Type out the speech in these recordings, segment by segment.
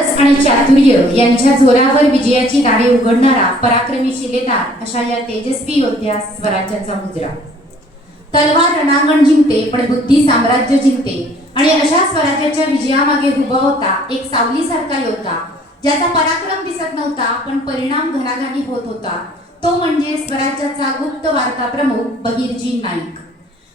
आणि चातुर्य यांच्या जोरावर विजयाची दारे उघडणारा पराक्रमी शिलेदार अशा या तेजस्वी योद्ध्या स्वराज्याचा मुजरा. तलवार रणांगण जिंकते पण बुद्धी साम्राज्य जिंकते आणि अशा स्वराज्याच्या विजयामागे उभा होता एक सावलीसारखा योद्धा ज्याचा पराक्रम दिसत नव्हता पण परिणाम घनाघाती होत होता. तो म्हणजे स्वराज्याचा गुप्त वार्ता प्रमुख बहिर्जी नाईक.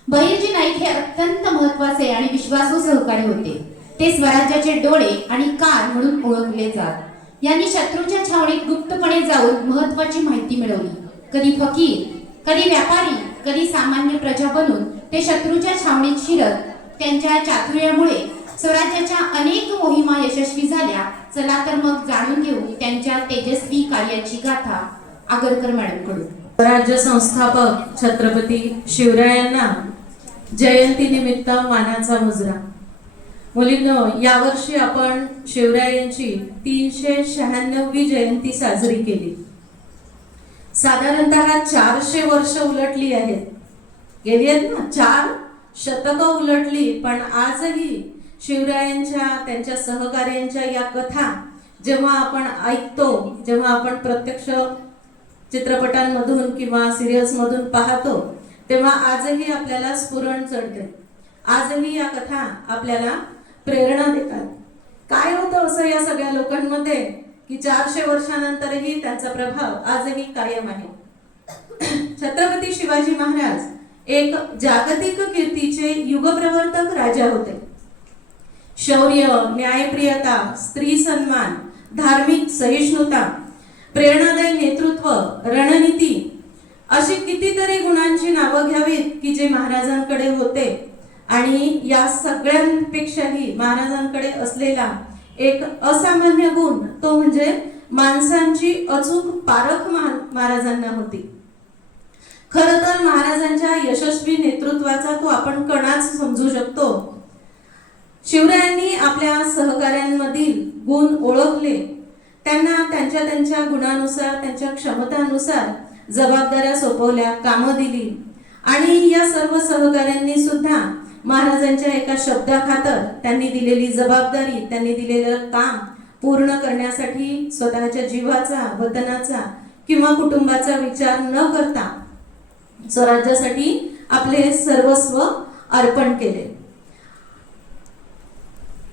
बहिर्जी नाईक हे अत्यंत महत्त्वाचे आणि विश्वासू सहकारी होते. ते स्वराज्याचे डोळे आणि कान म्हणून ओळखले जात. यांनी शत्रूच्या छावणीत गुप्तपणे जाऊन महत्त्वाची माहिती मिळवली. कधी फकीर, कधी व्यापारी, कधी सामान्य प्रजा बनून ते शत्रूच्या छावणीत शिरत. त्यांच्या चातुर्यामुळे स्वराज्याच्या अनेक मोहिमा यशस्वी झाल्या. चला तर मग जाणून घेऊ त्यांच्या तेजस्वी कार्याची गाथा आगरकर मॅडम कडून. स्वराज्य संस्थापक छत्रपती शिवरायांना जयंती निमित्त मानाचा मुजरा. मुलींनो, यावर्षी आपण शिवरायांची 396वी जयंती साजरी केली. साधारणतः 400 वर्ष उलटली आहेत, गेली आहेत ना, 4 शतकं उलटली. पण आजही शिवरायांच्या, त्यांच्या सहकार्यांच्या या कथा जेव्हा आपण ऐकतो, जेव्हा आपण प्रत्यक्ष चित्रपटांमधून किंवा सिरियल्समधून पाहतो, तेव्हा आजही आपल्याला स्फुरण चढते. आजही या कथा आपल्याला प्रेरणा देतात. काय होतं असं या सगळ्या लोकांमध्ये की 400 वर्षानंतरही त्यांचा प्रभाव आजही कायम आहे. छत्रपती शिवाजी महाराज एक जागतिक कीर्तीचे युगप्रवर्तक राजा होते. शौर्य, न्यायप्रियता, स्त्री सन्मान, धार्मिक सहिष्णुता, प्रेरणादायी नेतृत्व, रणनीती अशी कितीतरी गुणांची नावं घ्यावीत की जे महाराजांकडे होते. आणि या सगळ्यांपेक्षाही महाराजांकडे असलेला एक असामान्य गुण तो म्हणजे माणसांची अचूक पारख महाराजांना होती. खरं तर महाराजांच्या यशस्वी नेतृत्वाचा तो आपण कणाच समजू शकतो. शिवरायांनी आपल्या सहकाऱ्यांमधील गुण ओळखले, त्यांना त्यांच्या गुणानुसार, त्यांच्या क्षमतानुसार जबाबदाऱ्या सोपवल्या, कामं दिली. आणि या सर्व सहकाऱ्यांनी सुद्धा महाराजांच्या एका शब्दाखातर त्यांनी दिलेली जबाबदारी, त्यांनी दिलेलं काम पूर्ण करण्यासाठी स्वतःच्या जीवाचा, वतनाचा किंवा कुटुंबाचा विचार न करता स्वराज्यासाठी आपले सर्वस्व अर्पण केले.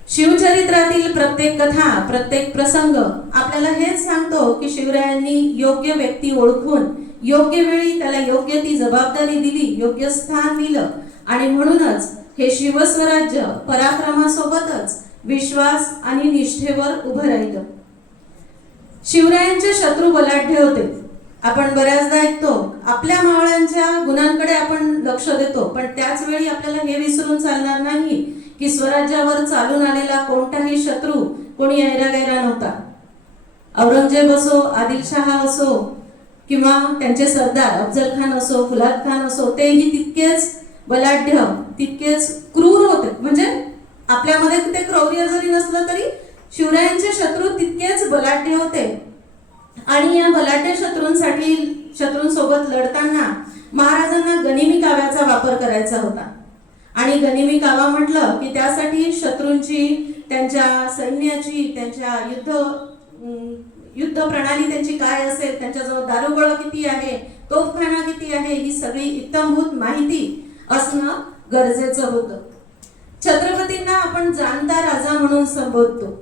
शिवचरित्रातील प्रत्येक कथा, प्रत्येक प्रसंग आपल्याला हेच सांगतो की शिवरायांनी योग्य व्यक्ती ओळखून योग्य वेळी त्याला योग्य ती जबाबदारी दिली, योग्य स्थान दिलं. आणि म्हणूनच हे शिवस्वराज्य पराक्रमासोबतच विश्वास आणि निष्ठेवर उभं राहिलं. शिवरायांचे शत्रू बलाढ्य होते. आपण बऱ्याचदा ऐकतो, आपल्या मावळ्यांच्या गुणांकडे आपण लक्ष देतो, पण त्याच वेळी आपल्याला हे विसरून चालणार नाही की स्वराज्यावर चालून आलेला कोणताही शत्रू कोणी ऐरागैरा नव्हता. औरंगजेब असो, आदिलशहा असो किंवा त्यांचे सरदार अफजल खान असो, फुलाद खान असो, तेही तितकेच बलाढ्य, तितकेच क्रूर होते. म्हणजे आपल्यामध्ये ते क्रौर्य जरी नसलं तरी शिवरायांचे शत्रू तितकेच बलाढ्य होते. आणि या बलाढ्य शत्रूंसोबत लढताना महाराजांना गनिमी काव्याचा वापर करायचा होता. आणि गनिमी कावा म्हटलं की त्यासाठी शत्रूंची, त्यांच्या सैन्याची, त्यांच्या युद्ध प्रणाली त्यांची काय असेल, त्यांच्याजवळ दारुगोळा किती आहे, तोफखाना किती आहे, ही सगळी इत्थंभूत माहिती असणं गरजेचं होतं. छत्रपतींना आपण जाणता राजा म्हणून संबोधतो.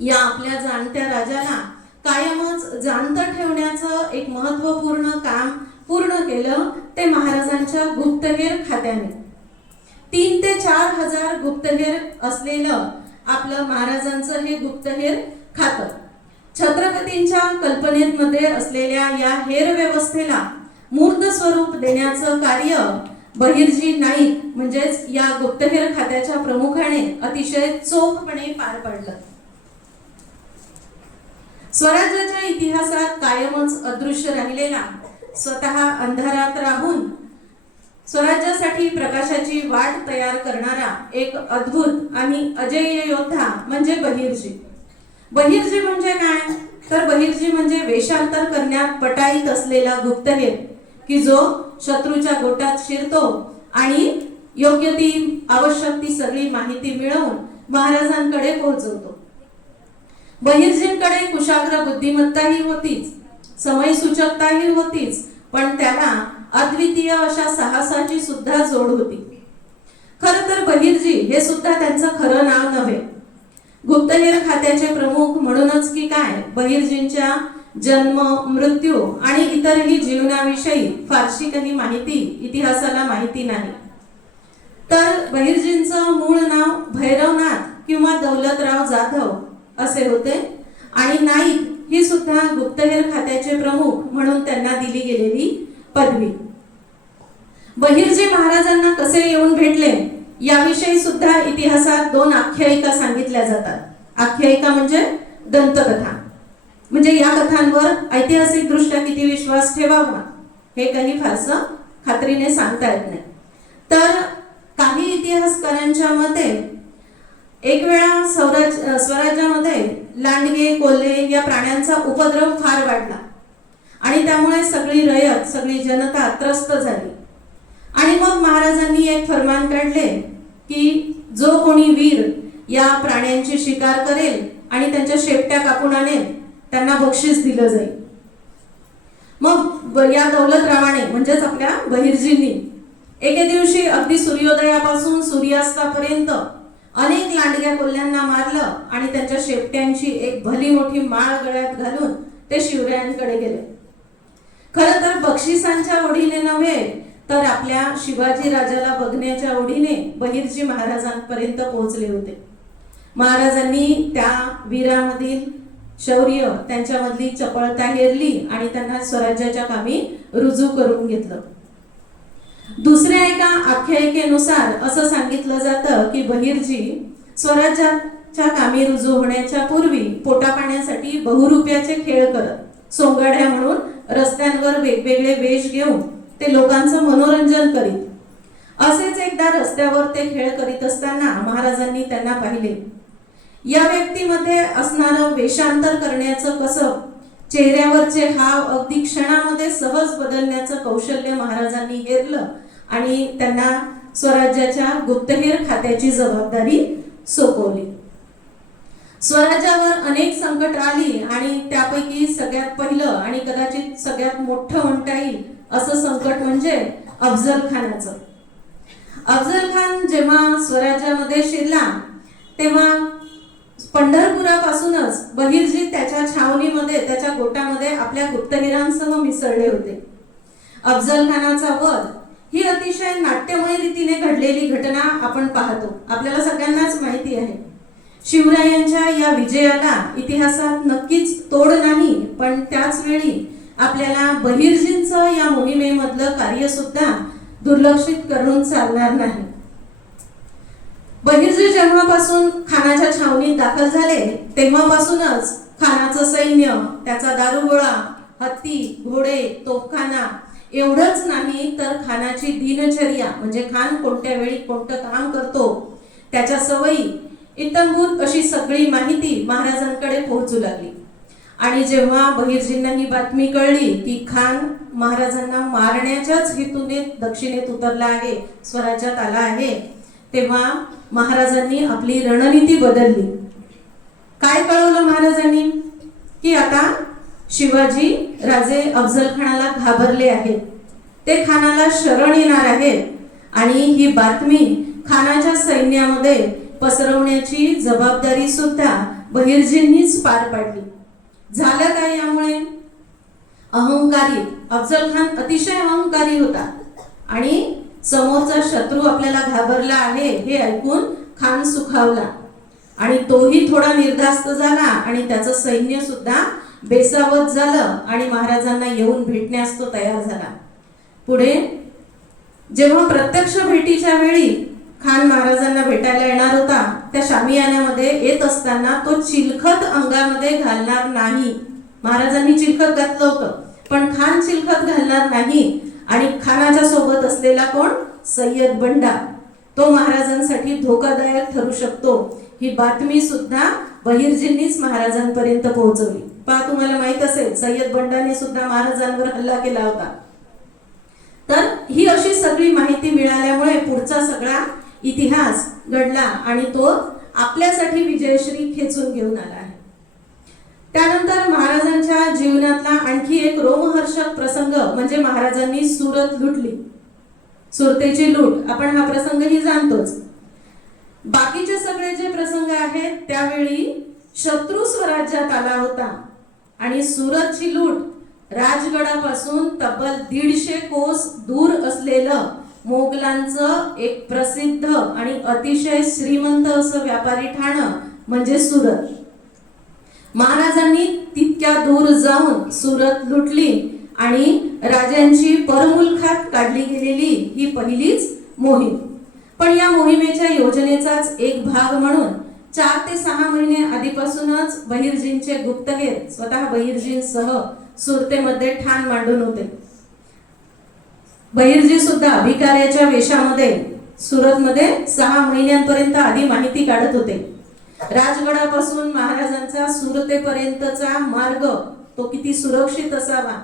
या आपल्या जाणत्या राजाला कायमच जाणतं ठेवण्याचं एक महत्त्वपूर्ण काम पूर्ण केलं ते महाराजांच्या गुप्तहेर खात्याने. 3 ते 4 हजार गुप्तहेर असलेलं आपलं महाराजांचं हे गुप्तहेर खातं. छत्रपतींच्या कल्पनेमध्ये असलेल्या या हेर व्यवस्थेला मूर्त स्वरूप देण्याचं कार्य बहिर्जी नाईक म्हणजेच या गुप्तहेर खात्याच्या प्रमुखाने अतिशय चोखपणे पार पाडलं. स्वराज्याच्या इतिहासात कायमच अदृश्य राहिलेला, स्वतः अंधारात राहून स्वराज्यासाठी प्रकाशाची वाट तयार करणारा एक अद्भुत आणि अजेय योद्धा म्हणजे बहिर्जी. बहिर्जी म्हणजे काय तर बहिर्जी म्हणजे वेषांतर करण्यात पटाईत असलेला गुप्तहेर की जो शत्रूच्या गोटात शिरतो आणि योग्य ती आवश्यक ती सगळी माहिती मिळवून महाराजांकडे पोहोचवतो. बहिर्जींकडे कुशाग्र बुद्धिमत्ताही होतीच, समय सूचकताही होतीच, पण त्याला अद्वितीय अशा साहसाची सुद्धा जोड होती. खरं तर बहिर्जी हे सुद्धा त्यांचं खरं नाव नव्हे. गुप्तहेर खात्याचे प्रमुख म्हणूनच की काय, बहिर्जींच्या जन्म, मृत्यू आणि इतरही जीवनाविषयी फारशी काही माहिती इतिहासाला माहिती नाही. तर बहिर्जींचं मूळ नाव भैरवनाथ किंवा दौलतराव जाधव असे होते आणि नाईक ही सुद्धा गुप्तहेर खात्याचे प्रमुख म्हणून त्यांना दिली गेलेली पदवी. बहिर्जी महाराजांना कसे येऊन भेटले याविषयी सुद्धा इतिहासात दोन आख्यायिका सांगितल्या जातात. आख्यायिका म्हणजे दंतकथा, म्हणजे या कथांवर ऐतिहासिक दृष्ट्या किती विश्वास ठेवावा हे काही फारसं खात्रीने सांगता येत नाही. तर काही इतिहासकारांच्या मते एक वेळा स्वराज्यामध्ये लांडगे, कोल्हे या प्राण्यांचा उपद्रव फार वाढला आणि त्यामुळे सगळी रयत, सगळी जनता त्रस्त झाली. आणि मग महाराजांनी एक फरमान काढले की जो कोणी वीर या प्राण्यांची शिकार करेल आणि त्यांच्या शेपट्या कापून आणेल त्यांना बक्षीस दिलं जाईल. मग या दौलतरावाने म्हणजेच आपल्या बहिर्जींनी एके दिवशी अगदी सूर्योदयापासून सूर्यास्तापर्यंत अनेक लांडग्या कोल्ह्यांना मारलं आणि त्यांच्या शेपट्यांची एक भली मोठी माळ गळ्यात घालून ते शिवरायांकडे गेले. खरं तर बक्षिसांच्या ओढीने नव्हे तर आपल्या शिवाजी राजाला बघण्याच्या ओढीने बहिर्जी महाराजांपर्यंत पोहोचले होते. महाराजांनी त्या वीरामधील शौर्य, त्यांच्यामधली चपळता हेरली आणि त्यांना स्वराज्याच्या कामी रुजू करून घेतलं. दुसऱ्या एका आख्यायिकेनुसार असं सांगितलं जातं की बहिर्जी स्वराज्याच्या कामी रुजू होण्याच्या पूर्वी पोटापाण्यासाठी बहुरुप्याचे खेळ करत, सोंगाड्या म्हणून रस्त्यांवर वेगवेगळे वेश घेऊन ते लोकांचं मनोरंजन करीत. असेच एकदा रस्त्यावर ते खेळ करीत असताना महाराजांनी त्यांना पाहिले. या व्यक्तीमध्ये असणारं वेषांतर करण्याचं कसब, चेहऱ्यावरचे हाव अगदी क्षणामध्ये सहज बदलण्याचं कौशल्य महाराजांनी हेरलं आणि त्यांना स्वराज्याच्या गुप्तहेर खात्याची जबाबदारी सोपवली. स्वराज्यावर अनेक संकट आली आणि त्यापैकी सगळ्यात पहिलं आणि कदाचित सगळ्यात मोठं म्हणता येईल असं संकट म्हणजे अफजल खानाचं. अफजल खान जेव्हा स्वराज्यामध्ये शिरला तेव्हा पंढरपुरापासूनच बहिर्जी त्याच्या छावणीमध्ये, त्याच्या गोटामध्ये आपल्या गुप्तहेरांसह मिसळले होते. अफजल खानाचा वध ही अतिशय नाट्यमय रीतीने घडलेली घटना आपण पाहतो, आपल्याला सगळ्यांनाच माहिती आहे. शिवरायांच्या या विजयाला इतिहासात नक्कीच तोड नाही, पण त्याच वेळी आपल्याला बहिर्जींचं या मोहिमेमधलं कार्य सुद्धा दुर्लक्षित करून चालणार नाही. बहिर्जी जेव्हापासून खानाच्या छावणीत दाखल झाले तेव्हापासूनच खानाचं सैन्य, त्याचा दारुगोळा, हत्ती, घोडे, तोफखाना एवढंच नाही तर खानाची दिनचर्या म्हणजे खान कोणत्या वेळी कोणतं काम करतो, त्याच्या सवयी इत्थंभूत अशी सगळी माहिती महाराजांकडे पोहोचू लागली. आणि जेव्हा बहिर्जींना ही बातमी कळली की खान महाराजांना मारण्याच्याच हेतूने दक्षिणेत उतरला आहे, स्वराज्यात आला आहे, तेव्हा महाराजांनी आपली रणनीती बदलली. काय कळवलं महाराजांनी की आता शिवाजी राजे अफजल खानाला घाबरले आहेत, ते खानाला शरण येणार आहेत आणि ही बातमी खानाच्या सैन्यामध्ये पसरवण्याची जबाबदारी सुद्धा बहिर्जींनीच पार पाडली. झालं काय यामुळे? अहंकारी अफजल खान अतिशय अहंकारी होता आणि समोरचा शत्रू आपल्याला घाबरला आहे हे ऐकून खान सुखावला आणि तोही थोडा निर्धास्त झाला आणि त्याचं सैन्य सुद्धा बेसावत झालं आणि महाराजांना येऊन भेटण्यास तो तयार झाला. पुढे जेव्हा प्रत्यक्ष भेटीच्या वेळी खान महाराजांना भेटायला येणार होता, त्या शामियानामध्ये येत असताना तो चिलखत अंगामध्ये घालणार नाही. महाराजांनी चिलखत घातलं होतं पण खान चिलखत घालणार नाही आणि खानाच्या सोबत असलेला कोण? सय्यद बंडा, तो महाराजांसाठी धोकादायक ठरू शकतो. ही बातमी सुद्धा बहिर्जींनीच महाराजांपर्यंत पोहोचवली. पहा, तुम्हाला माहित असेल सय्यद बंडाने सुद्धा महाराजांवर हल्ला केला होता. तर ही अशी सगळी माहिती मिळाल्यामुळे पुढचा सगळा इतिहास घडला आणि तो आपल्यासाठी विजयश्री खेचून घेऊन आला आहे. त्यानंतर महाराजांच्या जीवनातला आणखी एक रोमहर्षक प्रसंग म्हणजे महाराजांनी सुरत लुटली, सुरतेची लूट. आपण हा प्रसंगही जाणतोच. बाकीचे सगळे जे प्रसंग आहेत त्यावेळी शत्रू स्वराज्यात आला होता आणि सुरतची लूट राजगडापासून तब्बल 150 कोस दूर असलेलं मोगलांचं एक प्रसिद्ध आणि अतिशय श्रीमंत असं व्यापारी ठाणं म्हणजे सुरत. महाराजांनी तितक्या दूर जाऊन सुरत लुटली आणि राजांची परमुलखात काढली गेलेली ही पहिलीच मोहीम. पण या मोहिमेच्या योजनेचाच एक भाग म्हणून 4 ते 6 महिने आधीपासूनच बहिर्जींचे गुप्तहेर स्वतः बहिर्जींसह सुरतेमध्ये ठाण मांडून होते. बहिर्जी सुद्धा भिकाऱ्याच्या वेशामध्ये सुरतमध्ये 6 महिन्यांपर्यंत आधी माहिती काढत होते. राजगडापासून महाराजांचा सुरतेपर्यंतचा मार्ग तो किती सुरक्षित असावा,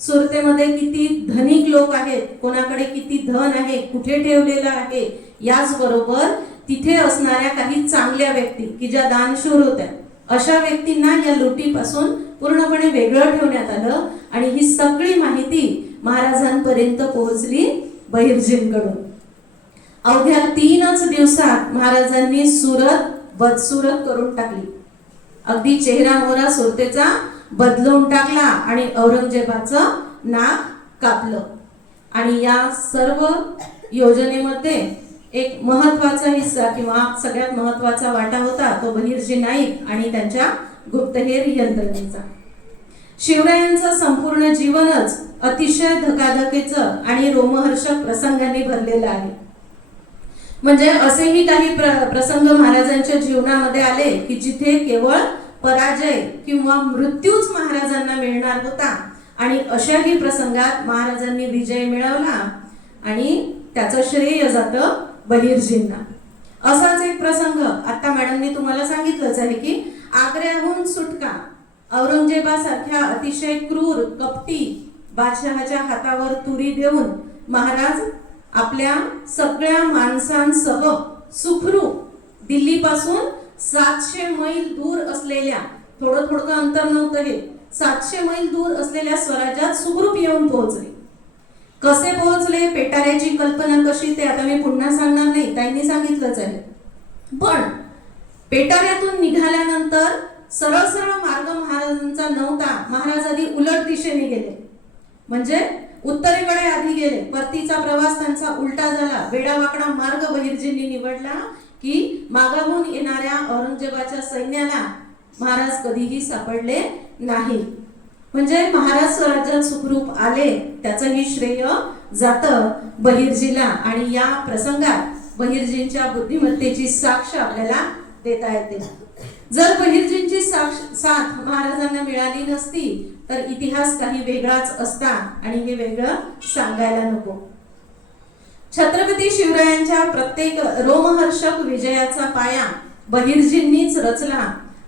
सुरतेमध्ये किती धनिक लोक आहेत, कोणाकडे किती धन आहे, कुठे ठेवलेलं आहे, याचबरोबर तिथे असणाऱ्या काही चांगल्या व्यक्ती की ज्या दानशूर होत्या अशा व्यक्तींना या लुटीपासून पूर्णपणे वेगळं ठेवण्यात आलं आणि ही सगळी माहिती महाराजांपर्यंत पोहोचली बहिर्जींकडून. अवघ्या 3च दिवसात महाराजांनी सुरत बदसुरत करून टाकली. अगदी चेहरा मोहरा सुरतेचा बदलून टाकला आणि औरंगजेबाचं नाक कापलं. आणि या सर्व योजनेमध्ये एक महत्वाचा हिस्सा किंवा सगळ्यात महत्वाचा वाटा होता तो बहिर्जी नाईक आणि त्यांच्या गुप्तहेर यंत्रणेचा. शिवरायांचं संपूर्ण जीवनच अतिशय धकाधकीचं आणि रोमहर्षक प्रसंगांनी भरलेलं आहे. म्हणजे असेही काही प्रसंग महाराजांच्या जीवनामध्ये आले की जिथे केवळ पराजय किंवा मृत्यूच महाराजांना मिळणार होता आणि अशाही प्रसंगात महाराजांनी विजय मिळवला आणि त्याचं श्रेय जातं बहिर्जींना. असाच एक प्रसंग आता मॅडमनी तुम्हाला सांगितलंच आहे की आग्र्याहून सुटका. औरंगजेबासारख्या अतिशय क्रूर कपटी बादशहाच्या हातावर तुरी देऊन महाराज आपल्या सगळ्या माणसांसह सुखरूप दिल्लीपासून 700 मैल दूर असलेल्या, थोडं अंतर नव्हतं हे, 700 मैल दूर असलेल्या स्वराज्यात सुखरूप येऊन पोहोचले. कसे पोहोचले, पेटाऱ्याची कल्पना कशी ते आता मी पुन्हा सांगणार नाही, त्यांनी सांगितलंच आहे. पण पेटाऱ्यातून निघाल्यानंतर सरळ मार्ग महाराजांचा नव्हता. महाराज आधी उलट दिशेने गेले, म्हणजे उत्तरेकडे आधी गेले. परतीचा प्रवास त्यांचा उलटा झाला. वेडावाकडा मार्ग बहिर्जींनी निवडला की मागाहून येणाऱ्या औरंगजेबाच्या सैन्याला महाराज कधीही सापडले नाही. म्हणजे महाराज स्वराज्यात सुखरूप आले त्याचंही श्रेय जातं बहिर्जीला. आणि या प्रसंगात बहिर्जींच्या बुद्धिमत्तेची साक्ष आपल्याला देता येते. जर बहिर्जींची साथ महाराजांना मिळाली नसती तर इतिहास काही वेगळाच असता आणि हे वेगळं सांगायला नको. छत्रपती शिवरायांच्या प्रत्येक रोमहर्षक विजयाचा पाया बहिर्जींनीच रचला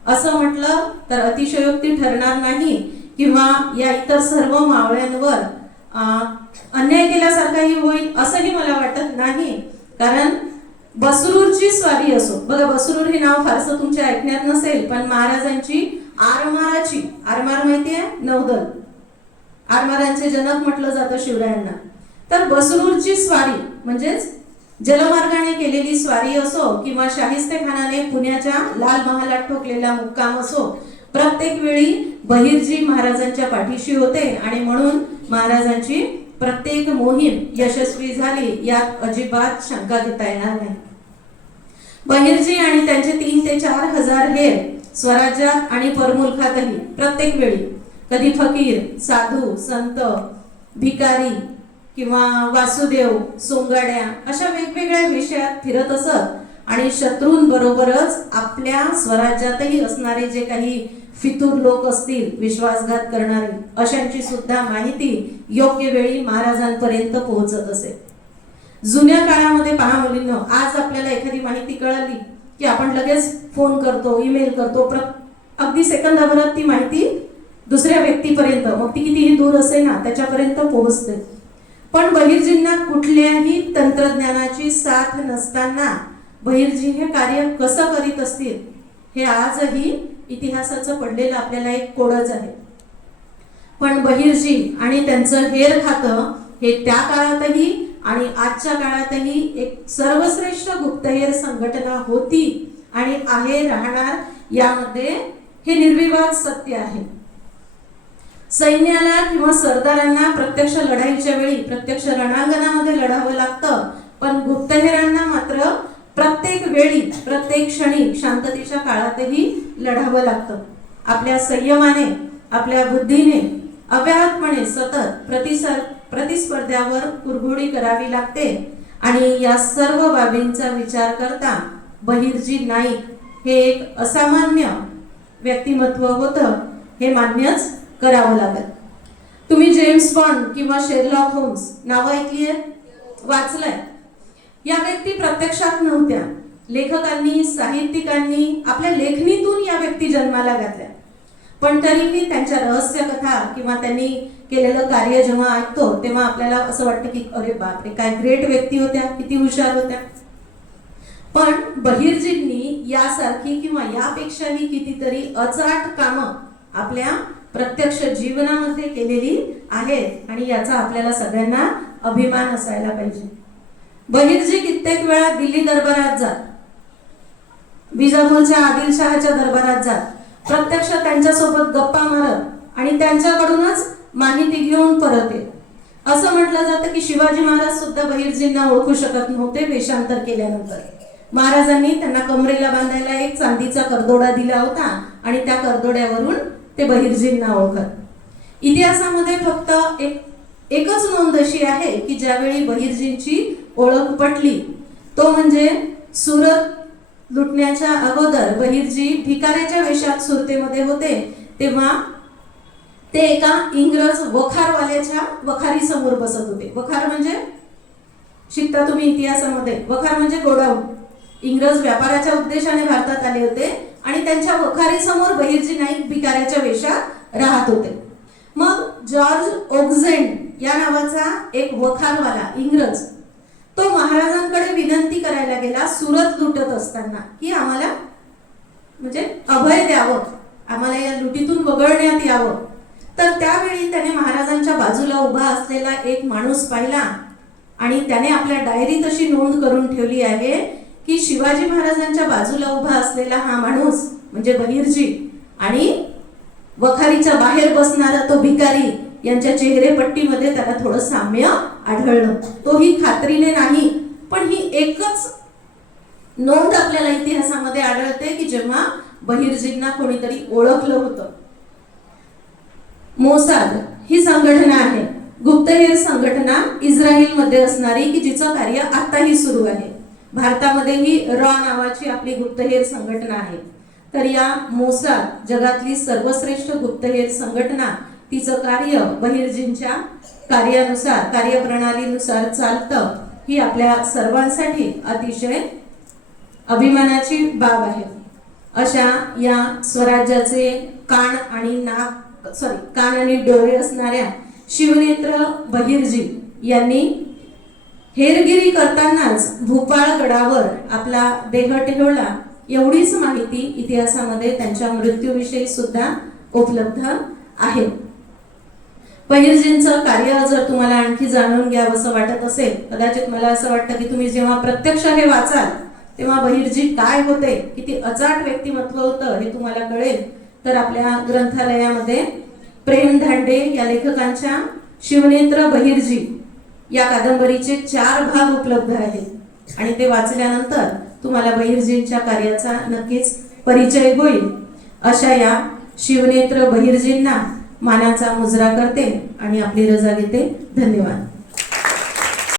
असं म्हटलं तर अतिशयोक्ती ठरणार नाही किंवा या इतर सर्व मावळ्यांवर अन्याय केल्यासारखाही होईल असंही मला वाटत नाही. कारण बसरूरची स्वारी असो, बघा बसरूर हे नाव फारसं तुमच्या ऐकण्यात नसेल, पण महाराजांची आरमाराची, आरमार माहितीये, नौदल, आरमारांचे जनक म्हटलं जातं शिवरायांना. तर बसरूरची स्वारी म्हणजेच जलमार्गाने केलेली स्वारी असो किंवा शाहिस्तेखानाने पुण्याच्या लाल महालात ठोकलेला मुक्काम असो, प्रत्येक वेळी बहिर्जी महाराजांच्या पाठीशी होते आणि म्हणून महाराजांची प्रत्येक मोहीम यशस्वी झाली यात अजिबात शंका घेता येणार नाही. बहिर्जी आणि त्यांचे 3 ते 4 हजार हेर स्वराज्यात आणि परमुलखातही प्रत्येक वेळी कधी फकीर, साधू, संत, भिकारी किंवा वासुदेव, सोंगाड्या अशा वेगवेगळ्या विषयात फिरत असत आणि शत्रूंबरोबरच आपल्या स्वराज्यातही असणारे जे काही फितूर लोक असतील, विश्वासघात करणारे, अशांची सुद्धा माहिती योग्य वेळी महाराजांपर्यंत पोहोचत असे. जुन्या काळामध्ये पहा मुलींनो, आज आपल्याला एखादी माहिती कळाली की आपण लगेच फोन करतो, ईमेल करतो, अगदी सेकंदाभरात ती माहिती दुसऱ्या व्यक्तीपर्यंत, मग ती कितीही दूर असे ना, त्याच्यापर्यंत पोहोचते. पण बहिर्जींना कुठल्याही तंत्रज्ञानाची साथ नसताना बहिर्जी हे कार्य कसं करीत असतील हे आजही इतिहासाचं पडलेलं आपल्याला एक कोडच आहे. पण बहिर्जी आणि त्यांचं हेर खातं हे त्या काळातही आणि आजच्या काळातही एक सर्वश्रेष्ठ गुप्तहेर संघटना होती आणि आहे, राहणार. यामध्ये हे निर्विवाद सत्य आहे. सैन्याला किंवा सरदारांना प्रत्यक्ष लढाईच्या वेळी प्रत्यक्ष रणांगणामध्ये लढावं लागतं, पण गुप्तहेरांना मात्र प्रत्येक वेळी प्रत्येक क्षणी शांततेच्या काळातही लढावं लागतं. आपल्या संयमाने, आपल्या बुद्धीने, अव्याहतपणे सतत प्रतिस्पर्ध्यावर कुरघोडी करावी लागते. आणि या सर्व बाबींचा विचार करता बहिर्जी नाईक हे एक असामान्य व्यक्तिमत्व होतं, हे मान्यच करावं लागेल. तुम्ही जेम्स बॉन्ड किंवा शेरलॉक होम्स नावं ऐकली आहेत, वाचलंय. या व्यक्ती प्रत्यक्षात नव्हत्या. लेखकांनी, साहित्यिकांनी आपल्या लेखणीतून या व्यक्ती जन्माला घातल्या. पण तरीही त्यांच्या रहस्य कथा किंवा त्यांनी केलेलं कार्य जेव्हा ऐकतो तेव्हा आपल्याला असं वाटतं की अरे बापरे, काय ग्रेट व्यक्ती होत्या, किती हुशार होत्या. पण बहिर्जींनी यासारखी किंवा यापेक्षाही कितीतरी अचाट कामं आपल्या प्रत्यक्ष जीवनामध्ये केलेली आहेत आणि याचा आपल्याला सगळ्यांना अभिमान असायला पाहिजे. बहिर्जी कित्येक वेळा दिल्ली दरबारात जात, बिजापूरच्या आदिलशहाच्या दरबारात जात, प्रत्यक्ष त्यांच्यासोबत गप्पा मारत आणि त्यांच्याकडूनच माहिती घेऊन परत येत. असं म्हटलं जातं की शिवाजी महाराज सुद्धा बहिर्जींना ओळखू शकत नव्हते वेषांतर केल्यानंतर. महाराजांनी त्यांना कमरेला बांधायला एक चांदीचा करदोडा दिला होता आणि त्या करदोड्यावरून ते बहिर्जींना ओळखत. इतिहासामध्ये फक्त एकच नोंद अशी आहे की ज्यावेळी बहिर्जींची ओळख पटली, तो म्हणजे सुरत लुटण्याच्या अगोदर बहिर्जी भिकाऱ्याच्या वेशात सुरतेमध्ये होते, तेव्हा ते एका इंग्रज वखारवाल्याच्या वखारी समोर बसत होते. वखार म्हणजे शिकता तुम्ही इतिहासामध्ये, वखार म्हणजे गोडाऊन. इंग्रज व्यापाराच्या उद्देशाने भारतात आले होते आणि त्यांच्या वखारी समोर बहिर्जी नाईक भिकाऱ्याच्या वेशात राहत होते. मग जॉर्ज ओगझेंड या नावाचा एक वखारवाला इंग्रज, तो महाराजांकडे विनंती करायला गेला सुरत लुटत असताना की आम्हाला म्हणजे अभय द्यावं, आम्हाला या लुटीतून वगळण्यात यावं. तर त्यावेळी त्याने महाराजांच्या बाजूला उभा असलेला एक माणूस पाहिला आणि त्याने आपल्या डायरीत अशी नोंद करून ठेवली आहे की शिवाजी महाराजांच्या बाजूला उभा असलेला हा माणूस म्हणजे बहिर्जी आणि वखारीच्या बाहेर बसणारा तो भिकारी यांच्या चेहरेपट्टीमध्ये त्याला थोडं साम्य आढळलं. तोही खात्रीने नाही, पण ही एकच नोंद आपल्याला इतिहासामध्ये आढळते की जेव्हा बहिर्जींना कोणीतरी ओळखलं होतं. मोसाद ही संघटना आहे, गुप्तहेर संघटना इस्रायलमध्ये असणारी, की जिचं कार्य आताही सुरू आहे. भारतामध्येही रॉ नावाची आपली गुप्तहेर संघटना आहे. तर या मोसाद जगातली सर्वश्रेष्ठ गुप्तहेर संघटना, तिचं कार्य बहिर्जींच्या कार्यानुसार, कार्यप्रणालीनुसार चालतं. ही आपल्या सर्वांसाठी अतिशय अभिमानाची बाब आहे. अशा या स्वराज्याचे कान आणि डोळे असणाऱ्या शिवनेत्र बहिर्जी यांनी हेरगिरी करतानाच भूपाळ गडावर आपला देह ठेवला, एवढीच माहिती इतिहासामध्ये त्यांच्या मृत्यूविषयी सुद्धा उपलब्ध आहे. बहिर्जींचं कार्य जर तुम्हाला आणखी जाणून घ्यावं असं वाटत असेल, कदाचित मला असं वाटतं की तुम्ही जेव्हा प्रत्यक्ष हे वाचाल तेव्हा बहिर्जी काय होते, किती अचाट व्यक्तिमत्व होतं हे तुम्हाला कळेल. तर आपल्या ग्रंथालयामध्ये प्रेम धांडे या लेखकांच्या शिवनेत्र बहिर्जी या कादंबरीचे 4 भाग उपलब्ध आहेत आणि ते वाचल्यानंतर तुम्हाला बहिर्जींच्या कार्याचा नक्कीच परिचय होईल. अशा या शिवनेत्र बहिर्जींना मानाचा मुजरा करते आणि आपली रजा घेते. धन्यवाद.